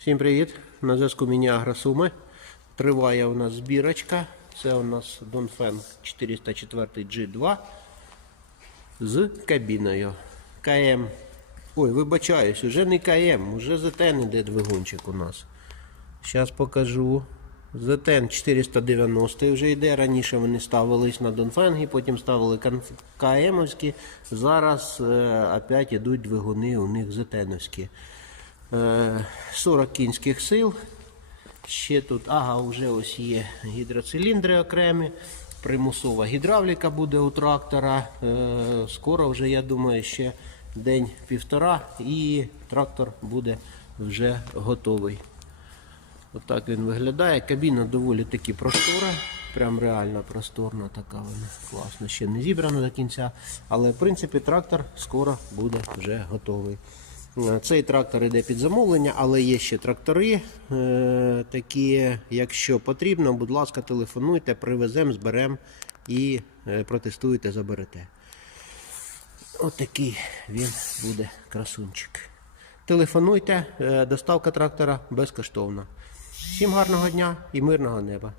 Всім привіт! На зв'язку Міні-Агро Суми. Триває у нас збірочка. Це у нас Донфен 404 G2 з кабіною. КМ. Ой, вибачаюсь, уже не КМ, уже ZTN іде двигунчик у нас. Зараз покажу. ZTN 490 вже йде. Раніше вони ставились на Донфенгі, потім ставили КМовські. Зараз е, опять ідуть двигуни у них ZTN-овські. Е, 40 кінських сил. Ще тут, ага, вже ось є гідроциліндри окремі. Примусова гідравліка буде у трактора. Е, Скоро вже, я думаю, ще день-півтора і трактор буде вже готовий. Отак він виглядає. Кабіна доволі таки простора. Прям реально просторна така вона. Класно. Ще не зібрана до кінця. Але в принципі трактор скоро буде вже готовий. Е, Цей трактор йде під замовлення, але є ще трактори. е, Такі, якщо потрібно, будь ласка, телефонуйте, привеземо, зберемо і е, протестуєте, заберете. Отакий він буде красунчик. Телефонуйте, доставка трактора безкоштовна. Всім гарного дня і мирного неба.